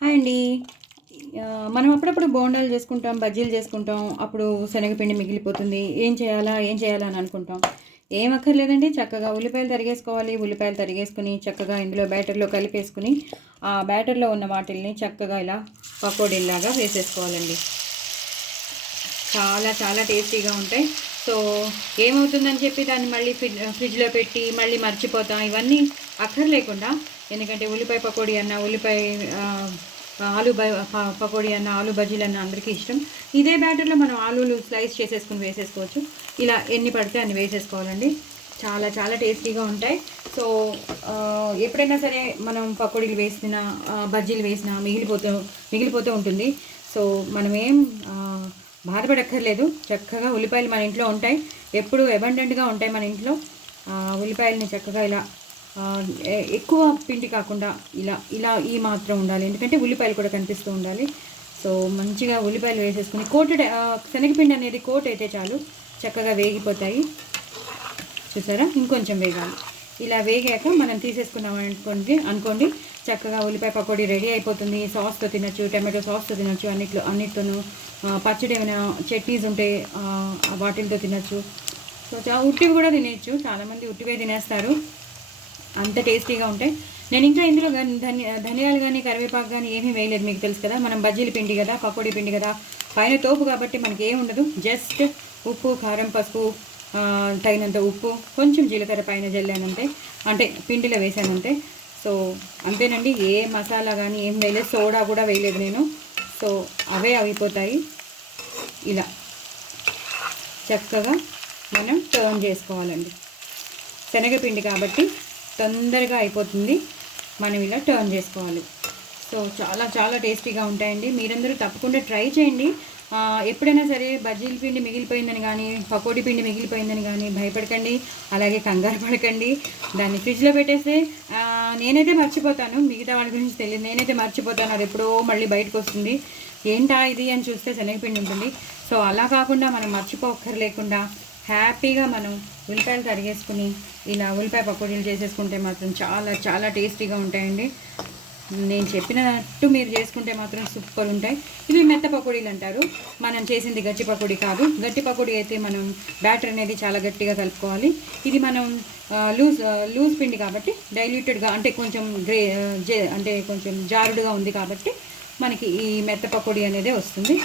Hi అండి. మనం అప్పుడప్పుడు బోండాలు చేసుకుంటాం, బజ్జీలు చేసుకుంటాం. అప్పుడు శనగపిండి మిగిలిపోతుంది. ఏం చేయాలా అని అనుకుంటాం. ఏం అక్కర్లేదండి. చక్కగా ఉల్లిపాయలు తరిగేసుకోవాలి. ఉల్లిపాయలు తరిగేసుకొని చక్కగా ఇందులో బ్యాటర్లో కలిపేసుకుని ఆ బ్యాటర్లో ఉన్న వాటిల్ని చక్కగా ఇలా పకోడీలాగా వేసేసుకోవాలండి. చాలా చాలా టేస్టీగా ఉంటాయి. సో ఏమవుతుందని చెప్పి దాన్ని మళ్ళీ ఫ్రిడ్జ్లో పెట్టి మళ్ళీ మర్చిపోతాం, ఇవన్నీ అక్కర్లేకుండా. ఎందుకంటే ఉల్లిపాయ పకోడీ అన్న, ఉల్లిపాయ ఆలు పకోడీ అన్న, ఆలు బజ్జీలు అన్న అందరికీ ఇష్టం. ఇదే బ్యాటర్లో మనం ఆలూలు స్లైస్ చేసేసుకుని వేసేసుకోవచ్చు. ఇలా ఎన్ని పడితే అన్ని వేసేసుకోవాలండి. చాలా చాలా టేస్టీగా ఉంటాయి. సో ఎప్పుడైనా సరే మనం పకోడీలు వేసినా, బజ్జీలు వేసినా మిగిలిపోతూ ఉంటుంది. సో మనమేం బాధపడక్కర్లేదు. చక్కగా ఉల్లిపాయలు మన ఇంట్లో ఉంటాయి, ఎప్పుడు అబండెంట్గా ఉంటాయి మన ఇంట్లో. ఉల్లిపాయలని చక్కగా ఇలా ఎక్కువ పిండి కాకుండా ఇలా ఇలా ఈ మాత్రం ఉండాలి, ఎందుకంటే ఉల్లిపాయలు కూడా కనిపిస్తూ ఉండాలి. సో మంచిగా ఉల్లిపాయలు వేసేసుకుని కోటెడ్ శనగపిండి అనేది కోట్ అయితే చాలు, చక్కగా వేగిపోతాయి. చూసారా, ఇంకొంచెం వేగాలి. ఇలా వేగాక మనం తీసేసుకున్నాం అనుకోండి చక్కగా ఉల్లిపాయ పకోడీ రెడీ అయిపోతుంది. సాస్తో తినచ్చు, టమాటో సాస్తో తినచ్చు, అన్నిటితోనూ. పచ్చడి ఏమైనా చట్నీస్ ఉంటే వాటితో తినచ్చు. సో ఉట్టివి కూడా తినేయచ్చు. చాలామంది ఉట్టివే తినేస్తారు, అంత టేస్టీగా ఉంటాయి. నేను ఇంకా ఇందులో ధనియాలు కానీ కరివేపాకు కానీ ఏమీ వేయలేదు. మీకు తెలుసు కదా, మనం బజ్జీల పిండి కదా, పకోడీ పిండి కదా, పైన తోపు కాబట్టి మనకి ఏమి ఉండదు. జస్ట్ ఉప్పు, కారం, పసుపు, తగినంత ఉప్పు, కొంచెం జీలకర్ర పైన జల్లానంతే, అంటే పిండిలో వేసానంతే. సో అంతేనండి. ఏ మసాలా కానీ ఏం వేయలేదు, సోడా కూడా వేయలేదు నేను. సో అవే అయిపోతాయి. ఇలా చక్కగా మనం టర్న్ చేసుకోవాలండి. శనగపిండి కాబట్టి తొందరగా అయిపోతుంది. మనం ఇలా టర్న్ చేసుకోవాలి. సో చాలా చాలా టేస్టీగా ఉంటాయండి. మీరందరూ తప్పకుండా ట్రై చేయండి. ఎప్పుడైనా సరే బజ్జీల పిండి మిగిలిపోయిందని కానీ, పకోడీ పిండి మిగిలిపోయిందని కానీ భయపడకండి, అలాగే కంగారు పడకండి. దాన్ని ఫ్రిడ్జ్లో పెట్టేస్తే నేనైతే మర్చిపోతాను, మిగతా వాళ్ళ గురించి తెలియదు. నేనైతే మర్చిపోతాను, అది ఎప్పుడో మళ్ళీ బయటకు వస్తుంది. ఏంటా ఇది అని చూస్తే శనగపిండి ఉంటుంది. సో అలా కాకుండా మనం మర్చిపోక్కర్లేకుండా హ్యాపీగా మనం ఉల్లిపాయలు తరిగేసుకుని ఇలా ఉల్లిపాయ పకోడీలు చేసేసుకుంటే మాత్రం చాలా చాలా టేస్టీగా ఉంటాయండి. నేను చెప్పినట్టు మీరు చేసుకుంటే మాత్రం సూపర్ ఉంటాయి. ఇవి మెత్త పకోడీలు అంటారు. మనం చేసింది గట్టి పకోడీ కాదు. గట్టి పకోడీ అయితే మనం బ్యాటర్ అనేది చాలా గట్టిగా కలుపుకోవాలి. ఇది మనం లూజ్ పిండి కాబట్టి డైల్యూటెడ్గా, అంటే కొంచెం అంటే కొంచెం జారుడుగా ఉంది కాబట్టి మనకి ఈ మెత్త పకోడీ అనేది వస్తుంది.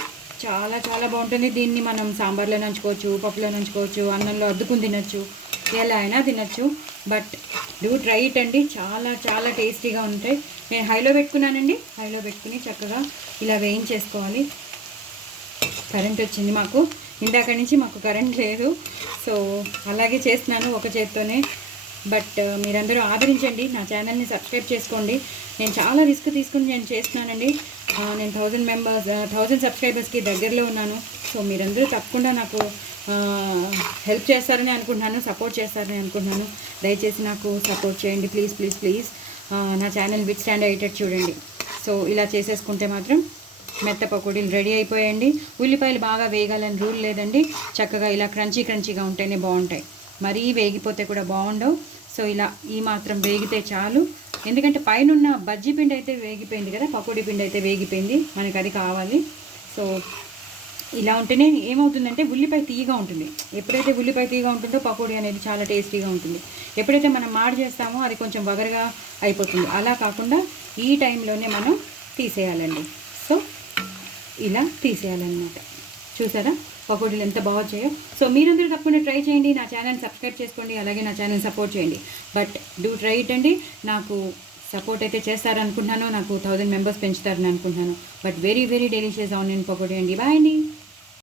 చాలా చాలా బాగుంటుంది. దీన్ని మనం సాంబార్లో నంచుకోవచ్చు, పప్పులో నంచుకోవచ్చు, అన్నంలో అద్దుకుని తినచ్చు, ఎలా అయినా తినచ్చు. బట్ డూ ట్రై ఇట్ అండి. చాలా చాలా టేస్టీగా ఉంటాయి. నేను హైలో పెట్టుకున్నానండి. హైలో పెట్టుకుని చక్కగా ఇలా వేయించేసుకోవాలి. కరెంట్ వచ్చింది మాకు, ఇందాక నుంచి మాకు కరెంట్ లేదు. సో అలాగే చేస్తున్నాను ఒక చేత్తోనే. బట్ మీరందరూ ఆదరించండి, నా ఛానల్ని సబ్స్క్రైబ్ చేసుకోండి. నేను చాలా రిస్క్ తీసుకుని నేను చేస్తున్నానండి. నేను 1000 సబ్స్క్రైబర్స్కి దగ్గరలో ఉన్నాను. సో మీరందరూ తప్పకుండా నాకు హెల్ప్ చేస్తారని అనుకుంటున్నాను, సపోర్ట్ చేస్తారని అనుకుంటున్నాను. దయచేసి నాకు సపోర్ట్ చేయండి ప్లీజ్ ప్లీజ్ ప్లీజ్. నా ఛానల్ విత్ స్టాండ్ అయ్యేటట్టు చూడండి. సో ఇలా చేసేసుకుంటే మాత్రం మెత్త పకోడీలు రెడీ అయిపోయాయండి. ఉల్లిపాయలు బాగా వేగాలని రూల్ లేదండి. చక్కగా ఇలా క్రంచీగా ఉంటేనే బాగుంటాయి, మరీ వేగిపోతే కూడా బాగుండవు. సో ఇలా ఈ మాత్రం వేగితే చాలు. ఎందుకంటే పైన బజ్జీ పిండి అయితే వేగిపోయింది కదా, పకోడీ పిండి అయితే వేగిపోయింది, మనకు అది కావాలి. సో ఇలా ఉంటేనే ఏమవుతుందంటే ఉల్లిపాయ తీయగా ఉంటుంది. ఎప్పుడైతే ఉల్లిపాయ తీయగా ఉంటుందో పకోడీ అనేది చాలా టేస్టీగా ఉంటుంది. ఎప్పుడైతే మనం మాడి చేస్తామో అది కొంచెం వగరగా అయిపోతుంది. అలా కాకుండా ఈ టైంలోనే మనం తీసేయాలండి. సో ఇలా తీసేయాలన్నమాట. చూసారా పకోడీలు ఎంత బాగా వచ్చాయో. సో మీరందరూ తప్పకుండా ట్రై చేయండి, నా ఛానల్ సబ్స్క్రైబ్ చేసుకోండి, అలాగే నా ఛానల్ సపోర్ట్ చేయండి. బట్ డూ ట్రై ఇట్ అండి. నాకు సపోర్ట్ అయితే చేస్తారనుకుంటున్నాను, నాకు 1000 మెంబర్స్ పెంచుతారని అనుకుంటున్నాను. But very very delicious onion pakodi అండి. బాయ్ అండి.